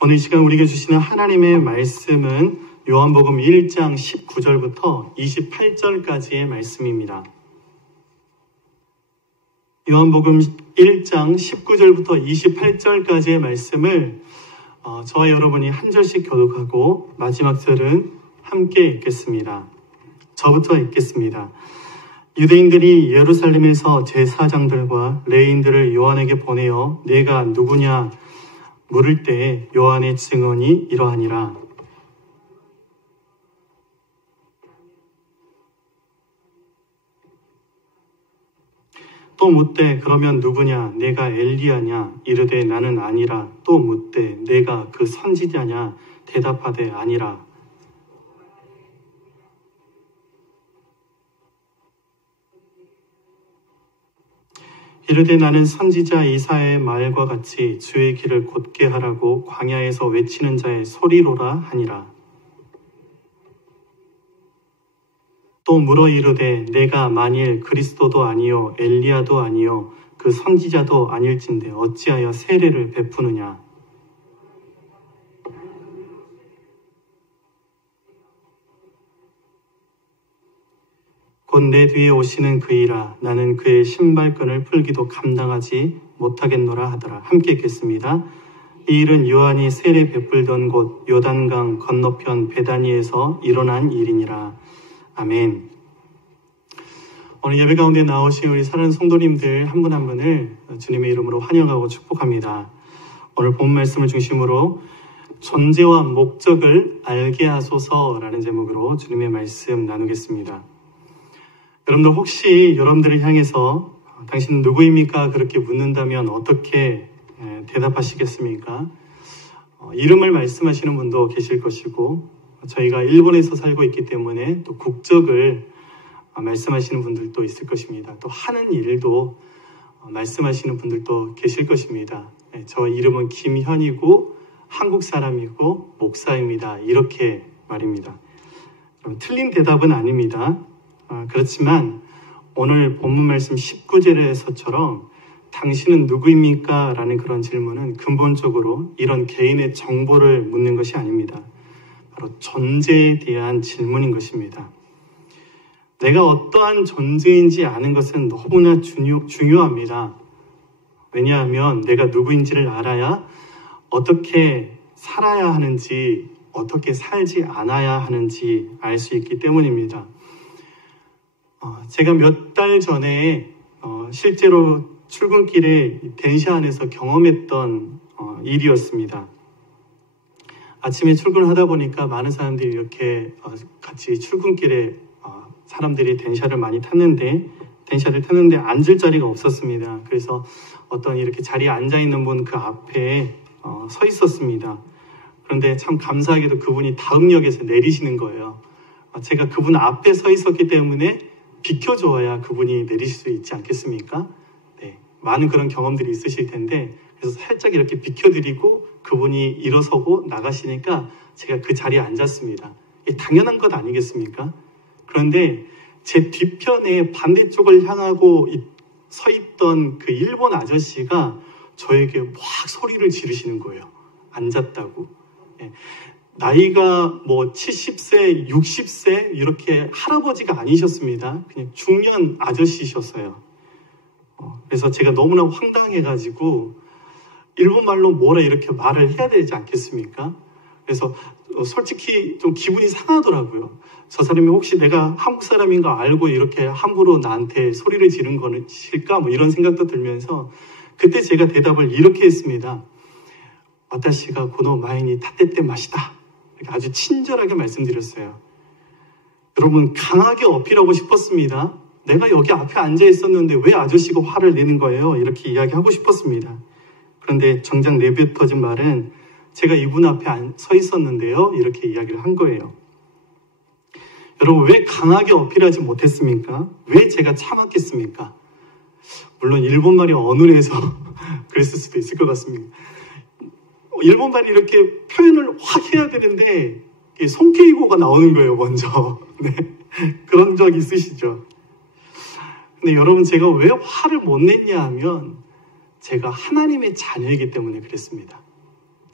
오늘 이 시간 우리에게 주시는 하나님의 말씀은 요한복음 1장 19절부터 28절까지의 말씀입니다. 요한복음 1장 19절부터 28절까지의 말씀을 저와 여러분이 한 절씩 교독하고 마지막 절은 함께 읽겠습니다. 저부터 읽겠습니다. 유대인들이 예루살렘에서 제사장들과 레위인들을 요한에게 보내어 네가 누구냐 물을 때 요한의 증언이 이러하니라. 또 묻되 그러면 누구냐 내가 엘리야냐 이르되 나는 아니라. 또 묻되 내가 그 선지자냐 대답하되 아니라. 이르되 나는 선지자 이사야의 말과 같이 주의 길을 곧게 하라고 광야에서 외치는 자의 소리로라 하니라. 또 물어 이르되 내가 만일 그리스도도 아니요 엘리야도 아니요 그 선지자도 아닐진데 어찌하여 세례를 베푸느냐. 곧 내 뒤에 오시는 그이라. 나는 그의 신발끈을 풀기도 감당하지 못하겠노라 하더라. 함께 읽겠습니다. 이 일은 요한이 세례 베풀던 곳 요단강 건너편 베다니에서 일어난 일이니라. 아멘. 오늘 예배 가운데 나오신 우리 사랑하는 성도님들 한 분 한 분을 주님의 이름으로 환영하고 축복합니다. 오늘 본 말씀을 중심으로 존재와 목적을 알게 하소서라는 제목으로 주님의 말씀 나누겠습니다. 여러분들 혹시 여러분들을 향해서 당신은 누구입니까? 그렇게 묻는다면 어떻게 대답하시겠습니까? 이름을 말씀하시는 분도 계실 것이고 저희가 일본에서 살고 있기 때문에 또 국적을 말씀하시는 분들도 있을 것입니다. 또 하는 일도 말씀하시는 분들도 계실 것입니다. 저 이름은 김현이고 한국 사람이고 목사입니다. 이렇게 말입니다. 틀린 대답은 아닙니다. 그렇지만 오늘 본문 말씀 19절에서처럼 당신은 누구입니까? 라는 그런 질문은 근본적으로 이런 개인의 정보를 묻는 것이 아닙니다. 바로 존재에 대한 질문인 것입니다. 내가 어떠한 존재인지 아는 것은 너무나 중요합니다. 왜냐하면 내가 누구인지를 알아야 어떻게 살아야 하는지, 어떻게 살지 않아야 하는지 알 수 있기 때문입니다. 제가 몇 달 전에 실제로 출근길에電車 안에서 경험했던 일이었습니다. 아침에 출근을 하다 보니까 많은 사람들이 이렇게 같이 출근길에 사람들이電車를 많이 탔는데電車를 탔는데 앉을 자리가 없었습니다. 그래서 어떤 이렇게 자리에 앉아있는 분 그 앞에 서 있었습니다. 그런데 참 감사하게도 그분이 다음 역에서 내리시는 거예요. 제가 그분 앞에 서 있었기 때문에 비켜줘야 그분이 내리실 수 있지 않겠습니까? 네, 많은 그런 경험들이 있으실 텐데 그래서 살짝 이렇게 비켜드리고 그분이 일어서고 나가시니까 제가 그 자리에 앉았습니다. 이게 당연한 것 아니겠습니까? 그런데 제 뒤편에 반대쪽을 향하고 서 있던 그 일본 아저씨가 저에게 막 소리를 지르시는 거예요. 앉았다고. 예. 나이가 뭐 70세, 60세 이렇게 할아버지가 아니셨습니다. 그냥 중년 아저씨셨어요. 그래서 제가 너무나 황당해가지고 일본말로 뭐라 이렇게 말을 해야 되지 않겠습니까? 그래서 솔직히 좀 기분이 상하더라고요. 저 사람이 혹시 내가 한국 사람인 거 알고 이렇게 함부로 나한테 소리를 지른 것일까? 뭐 이런 생각도 들면서 그때 제가 대답을 이렇게 했습니다. 와타시가 고노 마이니 타테테 마시다. 이렇게 아주 친절하게 말씀드렸어요. 여러분 강하게 어필하고 싶었습니다. 내가 여기 앞에 앉아 있었는데 왜 아저씨가 화를 내는 거예요? 이렇게 이야기하고 싶었습니다. 그런데 정작 내뱉어진 말은 제가 이분 앞에 서 있었는데요. 이렇게 이야기를 한 거예요. 여러분 왜 강하게 어필하지 못했습니까? 왜 제가 참았겠습니까? 물론 일본말이 어눌해서 그랬을 수도 있을 것 같습니다. 일본말이 이렇게 표현을 확 해야 되는데 송케이고가 나오는 거예요, 먼저. 네. 그런 적 있으시죠? 근데 여러분 제가 왜 화를 못 냈냐 하면 제가 하나님의 자녀이기 때문에 그랬습니다.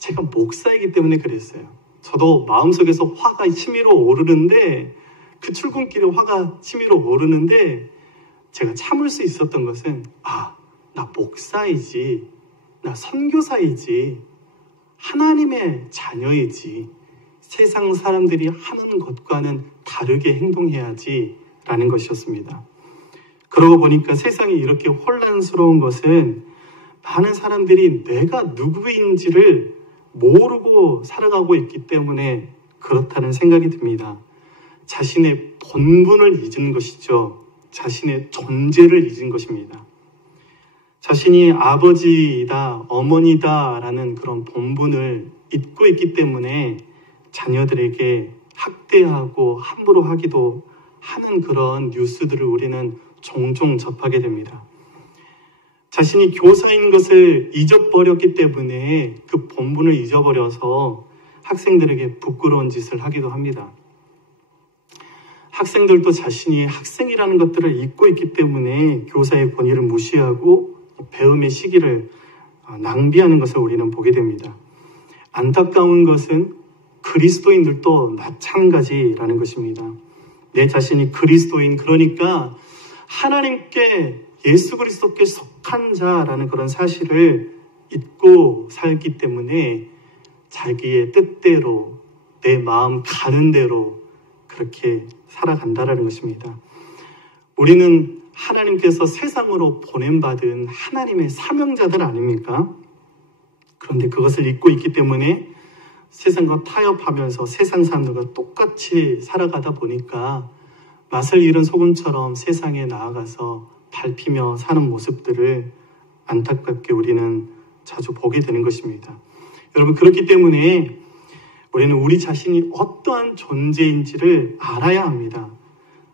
제가 목사이기 때문에 그랬어요. 저도 마음속에서 화가 치밀어 오르는데, 그 출근길에 화가 치밀어 오르는데 제가 참을 수 있었던 것은, 나 목사이지, 나 선교사이지, 하나님의 자녀이지, 세상 사람들이 하는 것과는 다르게 행동해야지 라는 것이었습니다. 그러고 보니까 세상이 이렇게 혼란스러운 것은 많은 사람들이 내가 누구인지를 모르고 살아가고 있기 때문에 그렇다는 생각이 듭니다. 자신의 본분을 잊은 것이죠. 자신의 존재를 잊은 것입니다. 자신이 아버지이다, 어머니다 라는 그런 본분을 잊고 있기 때문에 자녀들에게 학대하고 함부로 하기도 하는 그런 뉴스들을 우리는 종종 접하게 됩니다. 자신이 교사인 것을 잊어버렸기 때문에 그 본분을 잊어버려서 학생들에게 부끄러운 짓을 하기도 합니다. 학생들도 자신이 학생이라는 것들을 잊고 있기 때문에 교사의 권위를 무시하고 배움의 시기를 낭비하는 것을 우리는 보게 됩니다. 안타까운 것은 그리스도인들도 마찬가지라는 것입니다. 내 자신이 그리스도인, 그러니까 하나님께, 예수 그리스도께 속한 자라는 그런 사실을 잊고 살기 때문에 자기의 뜻대로, 내 마음 가는 대로 그렇게 살아간다라는 것입니다. 우리는 하나님께서 세상으로 보냄받은 하나님의 사명자들 아닙니까? 그런데 그것을 잊고 있기 때문에 세상과 타협하면서 세상 사람들과 똑같이 살아가다 보니까 맛을 잃은 소금처럼 세상에 나아가서 밟히며 사는 모습들을 안타깝게 우리는 자주 보게 되는 것입니다. 여러분, 그렇기 때문에 우리는 우리 자신이 어떠한 존재인지를 알아야 합니다.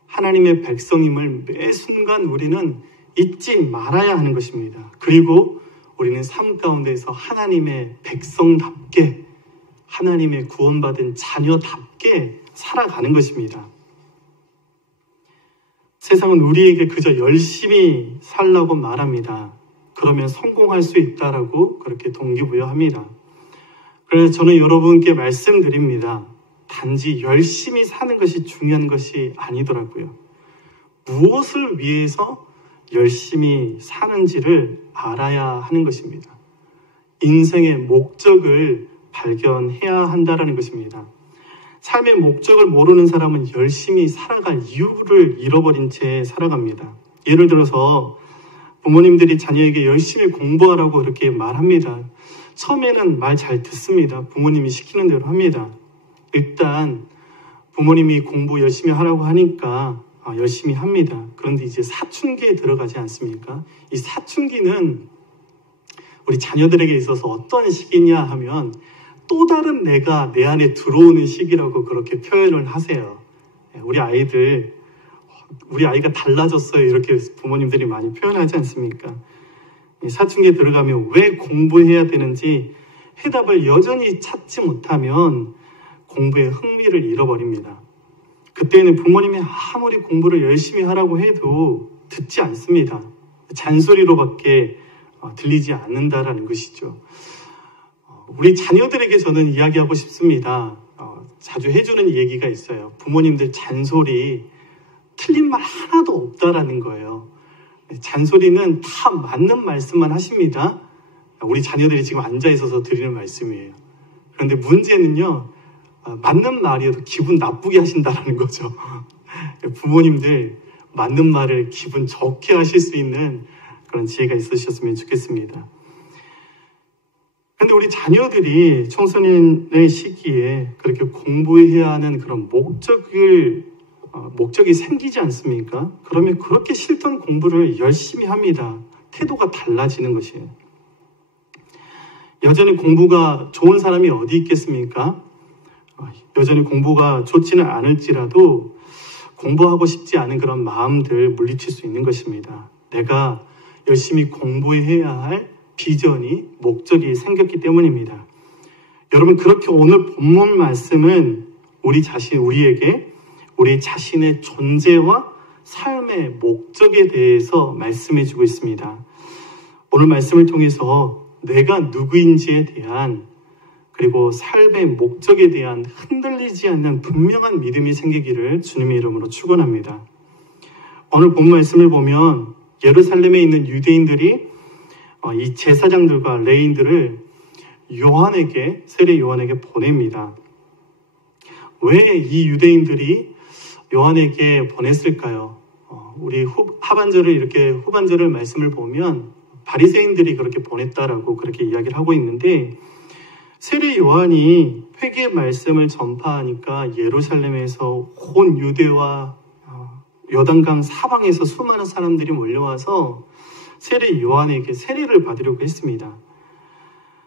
하나님의 백성임을 매 순간 우리는 잊지 말아야 하는 것입니다. 그리고 우리는 삶 가운데서 하나님의 백성답게, 하나님의 구원받은 자녀답게 살아가는 것입니다. 세상은 우리에게 그저 열심히 살라고 말합니다. 그러면 성공할 수 있다라고 그렇게 동기부여합니다. 그래서 저는 여러분께 말씀드립니다. 단지 열심히 사는 것이 중요한 것이 아니더라고요. 무엇을 위해서 열심히 사는지를 알아야 하는 것입니다. 인생의 목적을 발견해야 한다는 것입니다. 삶의 목적을 모르는 사람은 열심히 살아갈 이유를 잃어버린 채 살아갑니다. 예를 들어서 부모님들이 자녀에게 열심히 공부하라고 그렇게 말합니다. 처음에는 말 잘 듣습니다. 부모님이 시키는 대로 합니다. 일단 부모님이 공부 열심히 하라고 하니까 열심히 합니다. 그런데 이제 사춘기에 들어가지 않습니까? 이 사춘기는 우리 자녀들에게 있어서 어떤 시기냐 하면 또 다른 내가 내 안에 들어오는 시기라고 그렇게 표현을 하세요. 우리 아이가 달라졌어요. 이렇게 부모님들이 많이 표현하지 않습니까? 사춘기에 들어가면 왜 공부해야 되는지 해답을 여전히 찾지 못하면 공부에 흥미를 잃어버립니다. 그때는 부모님이 아무리 공부를 열심히 하라고 해도 듣지 않습니다. 잔소리로밖에 들리지 않는다라는 것이죠. 우리 자녀들에게 저는 이야기하고 싶습니다. 자주 해주는 얘기가 있어요. 부모님들 잔소리 틀린 말 하나도 없다라는 거예요. 잔소리는 다 맞는 말씀만 하십니다. 우리 자녀들이 지금 앉아있어서 드리는 말씀이에요. 그런데 문제는요, 맞는 말이어도 기분 나쁘게 하신다는 거죠. 부모님들 맞는 말을 기분 좋게 하실 수 있는 그런 지혜가 있으셨으면 좋겠습니다. 그런데 우리 자녀들이 청소년의 시기에 그렇게 공부해야 하는 그런 목적이 생기지 않습니까? 그러면 그렇게 싫던 공부를 열심히 합니다. 태도가 달라지는 것이에요. 여전히 공부가 좋은 사람이 어디 있겠습니까? 여전히 공부가 좋지는 않을지라도 공부하고 싶지 않은 그런 마음들 물리칠 수 있는 것입니다. 내가 열심히 공부해야 할 비전이, 목적이 생겼기 때문입니다. 여러분, 그렇게 오늘 본문 말씀은 우리에게 우리 자신의 존재와 삶의 목적에 대해서 말씀해주고 있습니다. 오늘 말씀을 통해서 내가 누구인지에 대한 그리고 삶의 목적에 대한 흔들리지 않는 분명한 믿음이 생기기를 주님의 이름으로 축원합니다. 오늘 본 말씀을 보면 예루살렘에 있는 유대인들이 이 제사장들과 레인들을 세례 요한에게 보냅니다. 왜 이 유대인들이 요한에게 보냈을까요? 우리 후반절을 말씀을 보면 바리새인들이 그렇게 보냈다라고 그렇게 이야기를 하고 있는데, 세례 요한이 회개의 말씀을 전파하니까 예루살렘에서 온 유대와 요단강 사방에서 수많은 사람들이 몰려와서 세례 요한에게 세례를 받으려고 했습니다.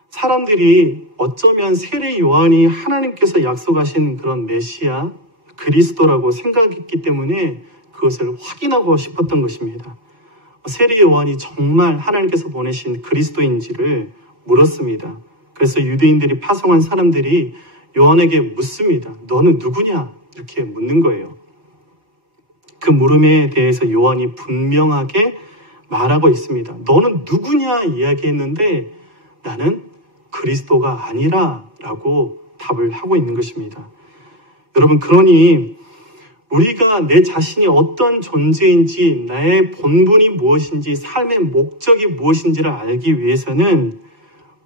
사람들이 어쩌면 세례 요한이 하나님께서 약속하신 그런 메시아, 그리스도라고 생각했기 때문에 그것을 확인하고 싶었던 것입니다. 세례 요한이 정말 하나님께서 보내신 그리스도인지를 물었습니다. 그래서 유대인들이 파송한 사람들이 요한에게 묻습니다. 너는 누구냐? 이렇게 묻는 거예요. 그 물음에 대해서 요한이 분명하게 말하고 있습니다. 너는 누구냐? 이야기했는데 나는 그리스도가 아니라 라고 답을 하고 있는 것입니다. 여러분, 그러니 우리가 내 자신이 어떤 존재인지, 나의 본분이 무엇인지, 삶의 목적이 무엇인지를 알기 위해서는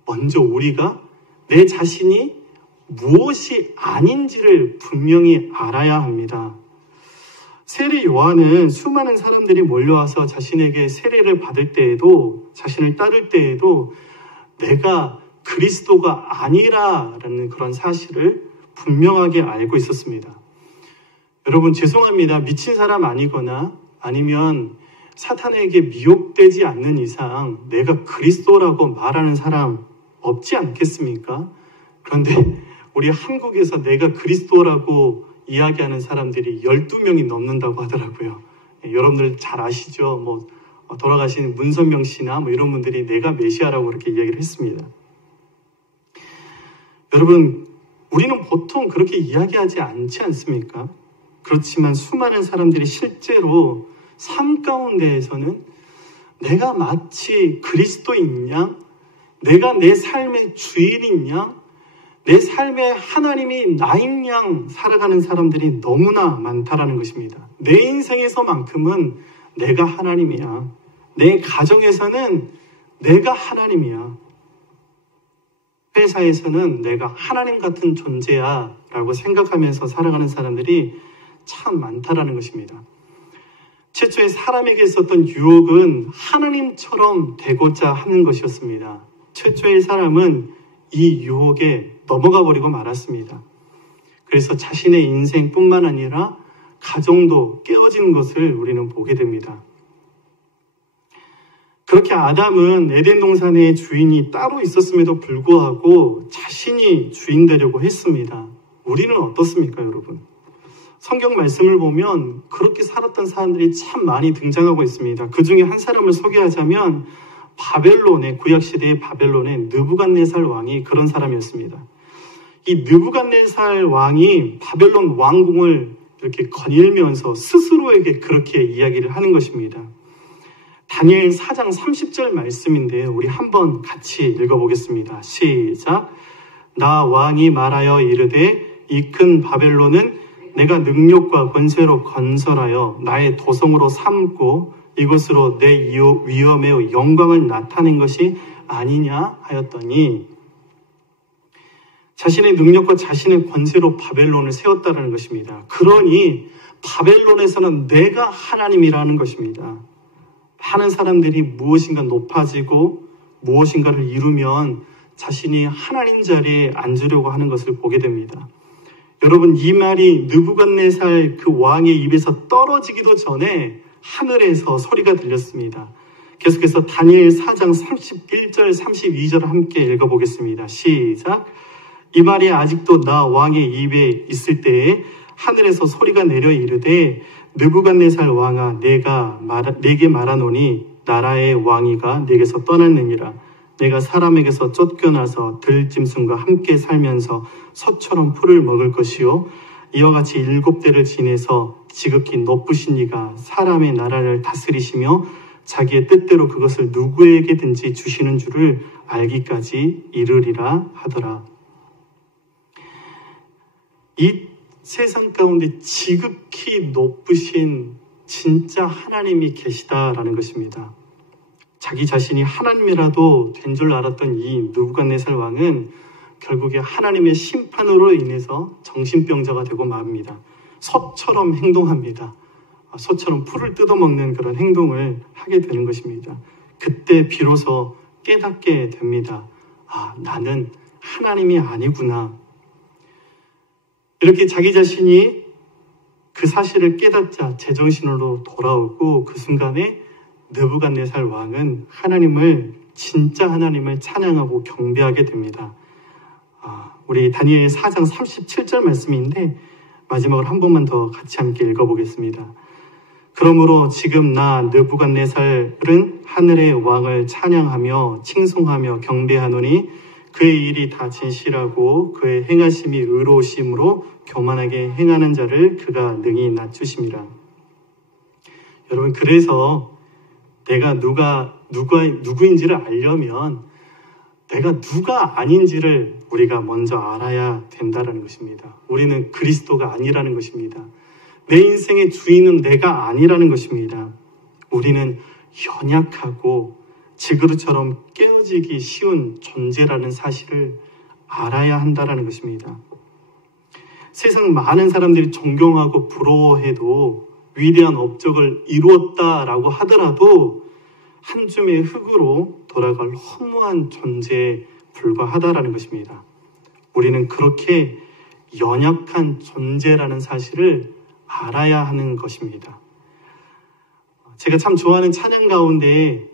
먼저 우리가 내 자신이 무엇이 아닌지를 분명히 알아야 합니다. 세례 요한은 수많은 사람들이 몰려와서 자신에게 세례를 받을 때에도, 자신을 따를 때에도 내가 그리스도가 아니라라는 그런 사실을 분명하게 알고 있었습니다. 여러분, 죄송합니다. 미친 사람 아니거나 아니면 사탄에게 미혹되지 않는 이상 내가 그리스도라고 말하는 사람 없지 않겠습니까? 그런데 우리 한국에서 내가 그리스도라고 이야기하는 사람들이 12명이 넘는다고 하더라고요. 여러분들 잘 아시죠? 돌아가신 문선명 씨나 이런 분들이 내가 메시아라고 그렇게 이야기를 했습니다. 여러분, 우리는 보통 그렇게 이야기하지 않지 않습니까? 그렇지만 수많은 사람들이 실제로 삶 가운데에서는 내가 마치 그리스도인냐? 내가 내 삶의 주인이냐? 내 삶에 하나님이 나인 양 살아가는 사람들이 너무나 많다라는 것입니다. 내 인생에서만큼은 내가 하나님이야. 내 가정에서는 내가 하나님이야. 회사에서는 내가 하나님 같은 존재야 라고 생각하면서 살아가는 사람들이 참 많다라는 것입니다. 최초에 사람에게 있었던 유혹은 하나님처럼 되고자 하는 것이었습니다. 최초의 사람은 이 유혹에 넘어가 버리고 말았습니다. 그래서 자신의 인생뿐만 아니라 가정도 깨어진 것을 우리는 보게 됩니다. 그렇게 아담은 에덴 동산의 주인이 따로 있었음에도 불구하고 자신이 주인 되려고 했습니다. 우리는 어떻습니까, 여러분? 성경 말씀을 보면 그렇게 살았던 사람들이 참 많이 등장하고 있습니다. 그 중에 한 사람을 소개하자면 구약시대의 바벨론의 느부갓네살 왕이 그런 사람이었습니다. 이 느부갓네살 왕이 바벨론 왕궁을 이렇게 거닐면서 스스로에게 그렇게 이야기를 하는 것입니다. 다니엘 4장 30절 말씀인데요. 우리 한번 같이 읽어보겠습니다. 시작. 나 왕이 말하여 이르되 이 큰 바벨론은 내가 능력과 권세로 건설하여 나의 도성으로 삼고 이것으로 내 위엄의 영광을 나타낸 것이 아니냐 하였더니, 자신의 능력과 자신의 권세로 바벨론을 세웠다는 것입니다. 그러니 바벨론에서는 내가 하나님이라는 것입니다. 많은 사람들이 무엇인가 높아지고 무엇인가를 이루면 자신이 하나님 자리에 앉으려고 하는 것을 보게 됩니다. 여러분, 이 말이 느부갓네살 그 왕의 입에서 떨어지기도 전에 하늘에서 소리가 들렸습니다. 계속해서 다니엘 4장 31절 32절 함께 읽어보겠습니다. 시작. 이 말이 아직도 나 왕의 입에 있을 때에 하늘에서 소리가 내려 이르되 느부갓네살 왕아, 내게 말하노니 나라의 왕위가 내게서 떠났느니라. 내가 사람에게서 쫓겨나서 들짐승과 함께 살면서 소처럼 풀을 먹을 것이요, 이와 같이 7대를 지내서 지극히 높으신 이가 사람의 나라를 다스리시며 자기의 뜻대로 그것을 누구에게든지 주시는 줄을 알기까지 이르리라 하더라. 이 세상 가운데 지극히 높으신 진짜 하나님이 계시다라는 것입니다. 자기 자신이 하나님이라도 된 줄 알았던 이 느부갓네살 왕은 결국에 하나님의 심판으로 인해서 정신병자가 되고 맙니다. 소처럼 행동합니다. 소처럼 풀을 뜯어먹는 그런 행동을 하게 되는 것입니다. 그때 비로소 깨닫게 됩니다. 나는 하나님이 아니구나. 이렇게 자기 자신이 그 사실을 깨닫자 제정신으로 돌아오고 그 순간에 느부갓네살 왕은 진짜 하나님을 찬양하고 경배하게 됩니다. 우리 다니엘 4장 37절 말씀인데 마지막으로 한 번만 더 같이 함께 읽어보겠습니다. 그러므로 지금 나 느부갓네살은 하늘의 왕을 찬양하며 칭송하며 경배하노니 그의 일이 다 진실하고 그의 행하심이 의로우심으로 교만하게 행하는 자를 그가 능히 낮추심이라. 여러분, 그래서 내가 누구인지를 알려면 내가 누가 아닌지를 우리가 먼저 알아야 된다는 것입니다. 우리는 그리스도가 아니라는 것입니다. 내 인생의 주인은 내가 아니라는 것입니다. 우리는 연약하고 지그루처럼 깨어지기 쉬운 존재라는 사실을 알아야 한다는 것입니다. 세상 많은 사람들이 존경하고 부러워해도 위대한 업적을 이루었다라고 하더라도 한 줌의 흙으로 돌아갈 허무한 존재에 불과하다라는 것입니다. 우리는 그렇게 연약한 존재라는 사실을 알아야 하는 것입니다. 제가 참 좋아하는 찬양 가운데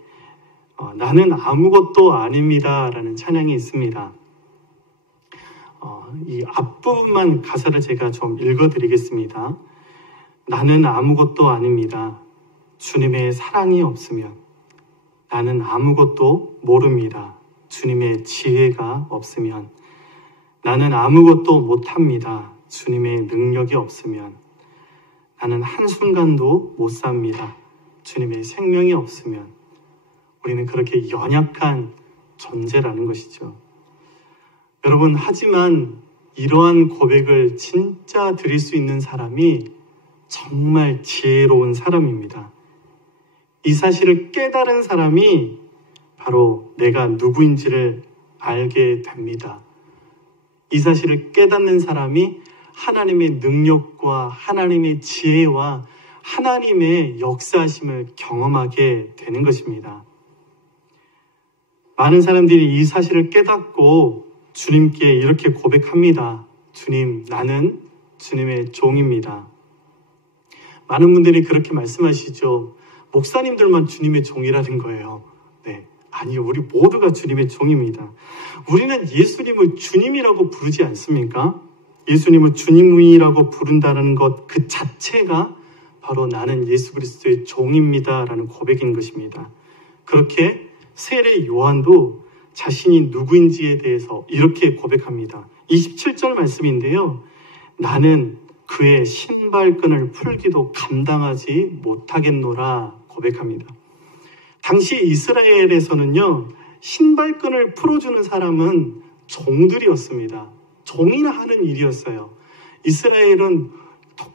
나는 아무것도 아닙니다 라는 찬양이 있습니다. 이 앞부분만 가사를 제가 좀 읽어드리겠습니다. 나는 아무것도 아닙니다. 주님의 사랑이 없으면. 나는 아무것도 모릅니다. 주님의 지혜가 없으면. 나는 아무것도 못합니다. 주님의 능력이 없으면. 나는 한순간도 못 삽니다. 주님의 생명이 없으면. 우리는 그렇게 연약한 존재라는 것이죠. 여러분, 하지만 이러한 고백을 진짜 드릴 수 있는 사람이 정말 지혜로운 사람입니다. 이 사실을 깨달은 사람이 바로 내가 누구인지를 알게 됩니다. 이 사실을 깨닫는 사람이 하나님의 능력과 하나님의 지혜와 하나님의 역사하심을 경험하게 되는 것입니다. 많은 사람들이 이 사실을 깨닫고 주님께 이렇게 고백합니다. 주님, 나는 주님의 종입니다. 많은 분들이 그렇게 말씀하시죠. 목사님들만 주님의 종이라는 거예요. 네, 아니요. 우리 모두가 주님의 종입니다. 우리는 예수님을 주님이라고 부르지 않습니까? 예수님을 주님이라고 부른다는 것 그 자체가 바로 나는 예수 그리스도의 종입니다 라는 고백인 것입니다. 그렇게 세례 요한도 자신이 누구인지에 대해서 이렇게 고백합니다. 27절 말씀인데요. 나는 그의 신발끈을 풀기도 감당하지 못하겠노라 고백합니다. 당시 이스라엘에서는요, 신발끈을 풀어주는 사람은 종들이었습니다. 종이나 하는 일이었어요. 이스라엘은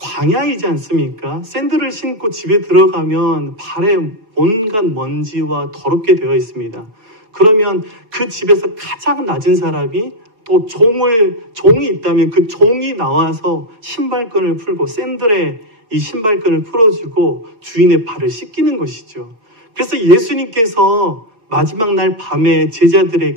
광야이지 않습니까? 샌들을 신고 집에 들어가면 발에 온갖 먼지와 더럽게 되어 있습니다. 그러면 그 집에서 가장 낮은 사람이 또 종이 있다면 그 종이 나와서 신발끈을 풀고 샌들에 이 신발끈을 풀어주고 주인의 발을 씻기는 것이죠. 그래서 예수님께서 마지막 날 밤에 제자들의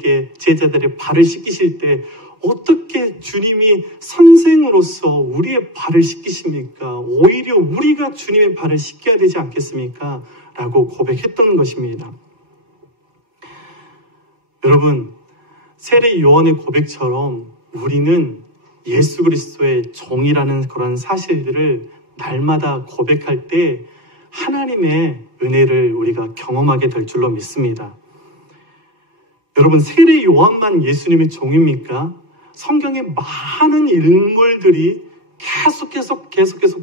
발을 씻기실 때 어떻게 주님이 선생으로서 우리의 발을 씻기십니까? 오히려 우리가 주님의 발을 씻겨야 되지 않겠습니까? 라고 고백했던 것입니다. 여러분, 세례 요한의 고백처럼 우리는 예수 그리스도의 종이라는 그런 사실들을 날마다 고백할 때 하나님의 은혜를 우리가 경험하게 될 줄로 믿습니다. 여러분, 세례 요한만 예수님의 종입니까? 성경의 많은 인물들이 계속해서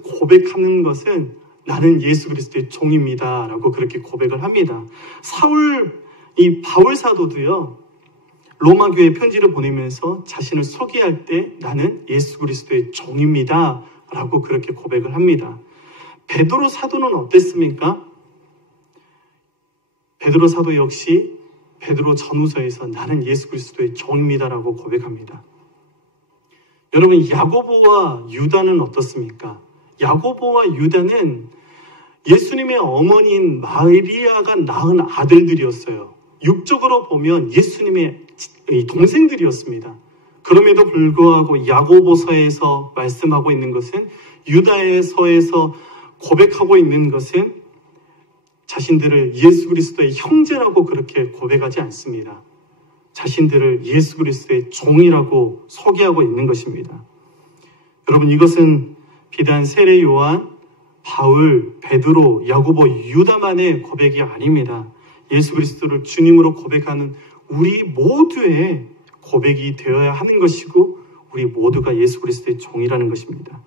고백하는 것은 나는 예수 그리스도의 종입니다 라고 그렇게 고백을 합니다. 바울 사도도요, 로마 교회에 편지를 보내면서 자신을 소개할 때 나는 예수 그리스도의 종입니다 라고 그렇게 고백을 합니다. 베드로 사도는 어땠습니까? 베드로 사도 역시 베드로 전후서에서 나는 예수 그리스도의 종입니다라고 고백합니다. 여러분, 야고보와 유다는 어떻습니까? 야고보와 유다는 예수님의 어머니인 마리아가 낳은 아들들이었어요. 육적으로 보면 예수님의 동생들이었습니다. 그럼에도 불구하고 야고보서에서 말씀하고 있는 것은, 유다서에서 고백하고 있는 것은 자신들을 예수 그리스도의 형제라고 그렇게 고백하지 않습니다. 자신들을 예수 그리스도의 종이라고 소개하고 있는 것입니다. 여러분, 이것은 비단 세례 요한, 바울, 베드로, 야고보, 유다만의 고백이 아닙니다. 예수 그리스도를 주님으로 고백하는 우리 모두의 고백이 되어야 하는 것이고, 우리 모두가 예수 그리스도의 종이라는 것입니다.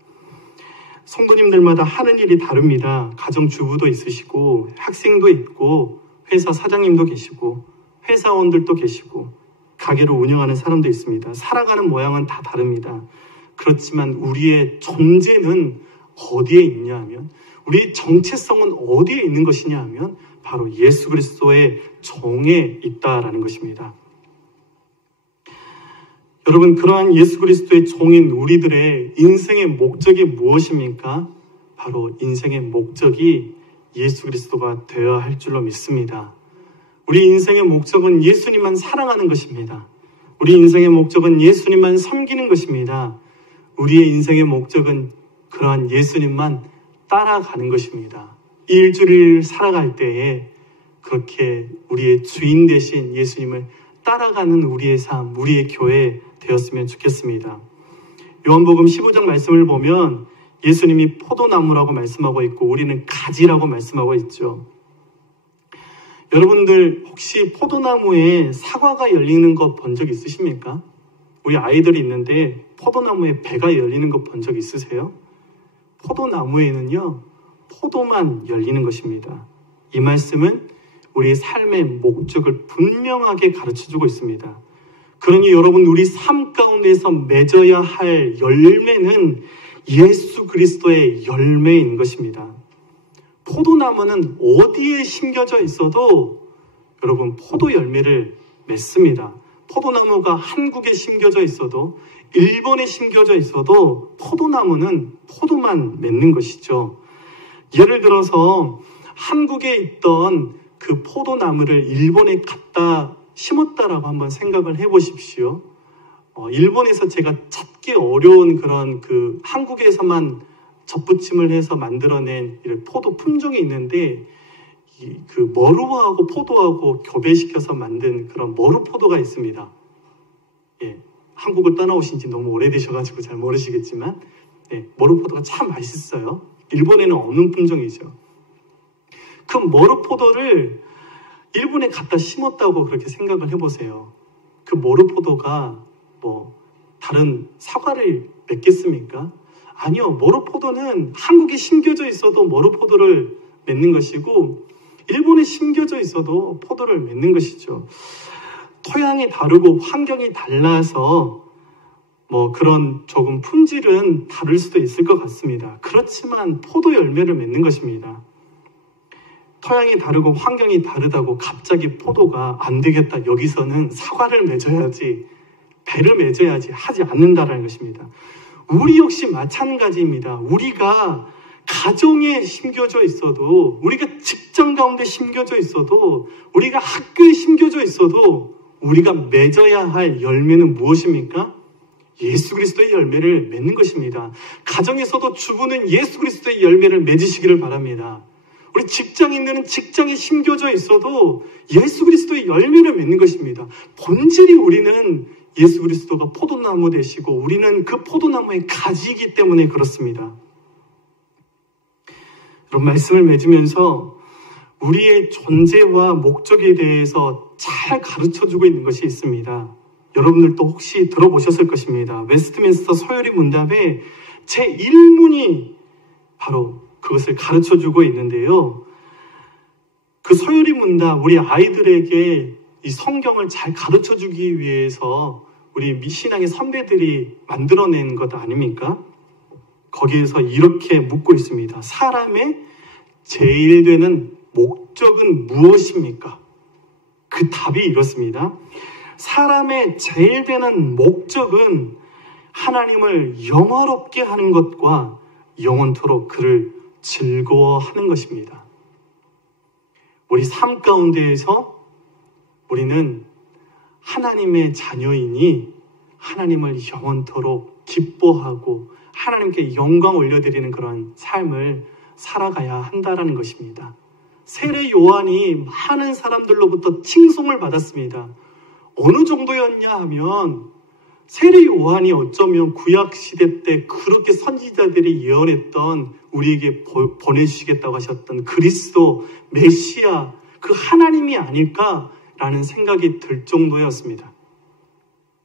성도님들마다 하는 일이 다릅니다. 가정주부도 있으시고, 학생도 있고, 회사 사장님도 계시고, 회사원들도 계시고, 가게를 운영하는 사람도 있습니다. 살아가는 모양은 다 다릅니다. 그렇지만 우리의 존재는 어디에 있냐 하면, 우리의 정체성은 어디에 있는 것이냐 하면 바로 예수 그리스도의 종에 있다라는 것입니다. 여러분, 그러한 예수 그리스도의 종인 우리들의 인생의 목적이 무엇입니까? 바로 인생의 목적이 예수 그리스도가 되어야 할 줄로 믿습니다. 우리 인생의 목적은 예수님만 사랑하는 것입니다. 우리 인생의 목적은 예수님만 섬기는 것입니다. 우리의 인생의 목적은 그러한 예수님만 따라가는 것입니다. 일주일 살아갈 때에 그렇게 우리의 주인 되신 예수님을 따라가는 우리의 삶, 우리의 교회 되었으면 좋겠습니다. 요한복음 15장 말씀을 보면 예수님이 포도나무라고 말씀하고 있고 우리는 가지라고 말씀하고 있죠. 여러분들 혹시 포도나무에 사과가 열리는 거 본 적 있으십니까? 우리 아이들이 있는데 포도나무에 배가 열리는 거 본 적 있으세요? 포도나무에는요, 포도만 열리는 것입니다. 이 말씀은 우리 삶의 목적을 분명하게 가르쳐주고 있습니다. 그러니 여러분, 우리 삶 가운데서 맺어야 할 열매는 예수 그리스도의 열매인 것입니다. 포도나무는 어디에 심겨져 있어도 여러분 포도 열매를 맺습니다. 포도나무가 한국에 심겨져 있어도, 일본에 심겨져 있어도 포도나무는 포도만 맺는 것이죠. 예를 들어서 한국에 있던 그 포도나무를 일본에 갖다 심었다라고 한번 생각을 해보십시오. 일본에서 제가 찾기 어려운 그런 그 한국에서만 접붙임을 해서 만들어낸 포도 품종이 있는데, 그 머루하고 포도하고 교배시켜서 만든 그런 머루포도가 있습니다. 예, 한국을 떠나오신 지 너무 오래되셔가지고 잘 모르시겠지만, 예, 머루포도가 참 맛있어요. 일본에는 없는 품종이죠. 그 머루포도를 일본에 갖다 심었다고 그렇게 생각을 해보세요. 그 머루포도가 뭐 다른 사과를 맺겠습니까? 아니요. 머루포도는 한국에 심겨져 있어도 머루포도를 맺는 것이고, 일본에 심겨져 있어도 포도를 맺는 것이죠. 토양이 다르고 환경이 달라서 뭐 그런 조금 품질은 다를 수도 있을 것 같습니다. 그렇지만 포도 열매를 맺는 것입니다. 토양이 다르고 환경이 다르다고 갑자기 포도가 안 되겠다, 여기서는 사과를 맺어야지, 배를 맺어야지 하지 않는다라는 것입니다. 우리 역시 마찬가지입니다. 우리가 가정에 심겨져 있어도, 우리가 직장 가운데 심겨져 있어도, 우리가 학교에 심겨져 있어도 우리가 맺어야 할 열매는 무엇입니까? 예수 그리스도의 열매를 맺는 것입니다. 가정에서도 주부는 예수 그리스도의 열매를 맺으시기를 바랍니다. 우리 직장인들은 직장에 심겨져 있어도 예수 그리스도의 열매를 맺는 것입니다. 본질이 우리는 예수 그리스도가 포도나무 되시고 우리는 그 포도나무의 가지이기 때문에 그렇습니다. 이런 말씀을 맺으면서 우리의 존재와 목적에 대해서 잘 가르쳐주고 있는 것이 있습니다. 여러분들도 혹시 들어보셨을 것입니다. 웨스트민스터 서열이 문답에 제1문이 바로 그것을 가르쳐주고 있는데요. 그 서열이 문답, 우리 아이들에게 이 성경을 잘 가르쳐 주기 위해서 우리 신앙의 선배들이 만들어낸 것 아닙니까? 거기에서 이렇게 묻고 있습니다. 사람의 제일 되는 목적은 무엇입니까? 그 답이 이렇습니다. 사람의 제일 되는 목적은 하나님을 영화롭게 하는 것과 영원토록 그를 즐거워하는 것입니다. 우리 삶 가운데에서 우리는 하나님의 자녀이니 하나님을 영원토록 기뻐하고 하나님께 영광 올려드리는 그런 삶을 살아가야 한다라는 것입니다. 세례 요한이 많은 사람들로부터 칭송을 받았습니다. 어느 정도였냐 하면 세례 요한이 어쩌면 구약시대 때 그렇게 선지자들이 예언했던 우리에게 보내주시겠다고 하셨던 그리스도, 메시아, 그 하나님이 아닐까라는 생각이 들 정도였습니다.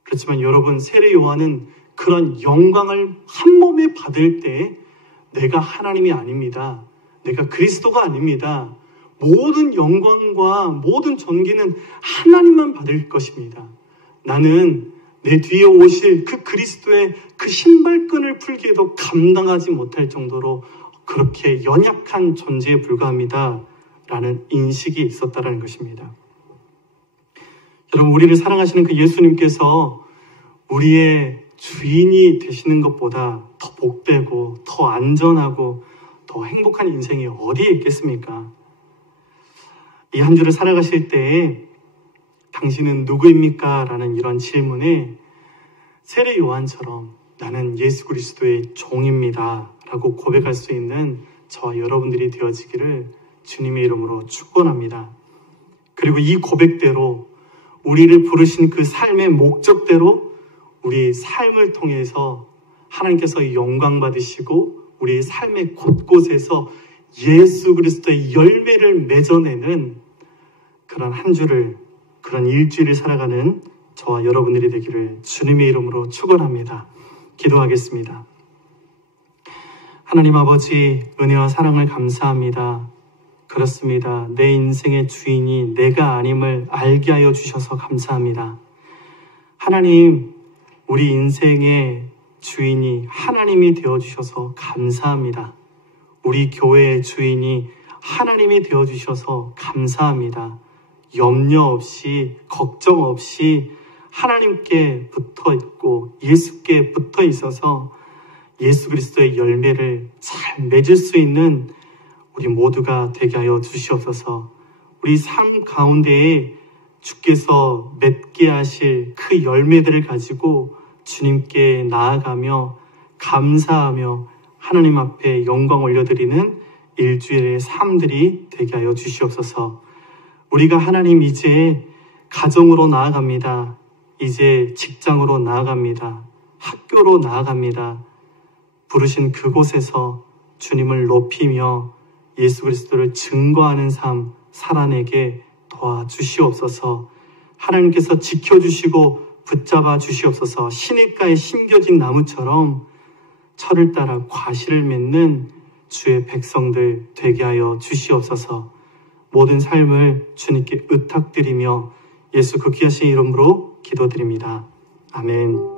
그렇지만 여러분, 세례 요한은 그런 영광을 한 몸에 받을 때 내가 하나님이 아닙니다. 내가 그리스도가 아닙니다. 모든 영광과 모든 존귀는 하나님만 받을 것입니다. 나는 내 뒤에 오실 그 그리스도의 그 신발끈을 풀기에도 감당하지 못할 정도로 그렇게 연약한 존재에 불과합니다. 라는 인식이 있었다는 것입니다. 여러분, 우리를 사랑하시는 그 예수님께서 우리의 주인이 되시는 것보다 더 복되고 더 안전하고 더 행복한 인생이 어디에 있겠습니까? 이 한 주를 살아가실 때에 당신은 누구입니까? 라는 이런 질문에 세례 요한처럼 나는 예수 그리스도의 종입니다 라고 고백할 수 있는 저와 여러분들이 되어지기를 주님의 이름으로 축원합니다. 그리고 이 고백대로 우리를 부르신 그 삶의 목적대로 우리 삶을 통해서 하나님께서 영광 받으시고 우리의 삶의 곳곳에서 예수 그리스도의 열매를 맺어내는 그런 한 주를, 그런 일주일을 살아가는 저와 여러분들이 되기를 주님의 이름으로 축원합니다. 기도하겠습니다. 하나님 아버지, 은혜와 사랑을 감사합니다. 그렇습니다. 내 인생의 주인이 내가 아님을 알게 하여 주셔서 감사합니다. 하나님, 우리 인생의 주인이 하나님이 되어주셔서 감사합니다. 우리 교회의 주인이 하나님이 되어주셔서 감사합니다. 염려 없이, 걱정 없이 하나님께 붙어 있고 예수께 붙어 있어서 예수 그리스도의 열매를 잘 맺을 수 있는 우리 모두가 되게 하여 주시옵소서. 우리 삶 가운데에 주께서 맺게 하실 그 열매들을 가지고 주님께 나아가며 감사하며 하나님 앞에 영광 올려드리는 일주일의 삶들이 되게 하여 주시옵소서. 우리가 하나님 이제 가정으로 나아갑니다. 이제 직장으로 나아갑니다. 학교로 나아갑니다. 부르신 그곳에서 주님을 높이며 예수 그리스도를 증거하는 삶 살아내게 도와주시옵소서. 하나님께서 지켜주시고 붙잡아 주시옵소서. 시냇가에 심겨진 나무처럼 철을 따라 과실을 맺는 주의 백성들 되게 하여 주시옵소서. 모든 삶을 주님께 의탁드리며 예수 그 귀하신 이름으로 기도드립니다. 아멘.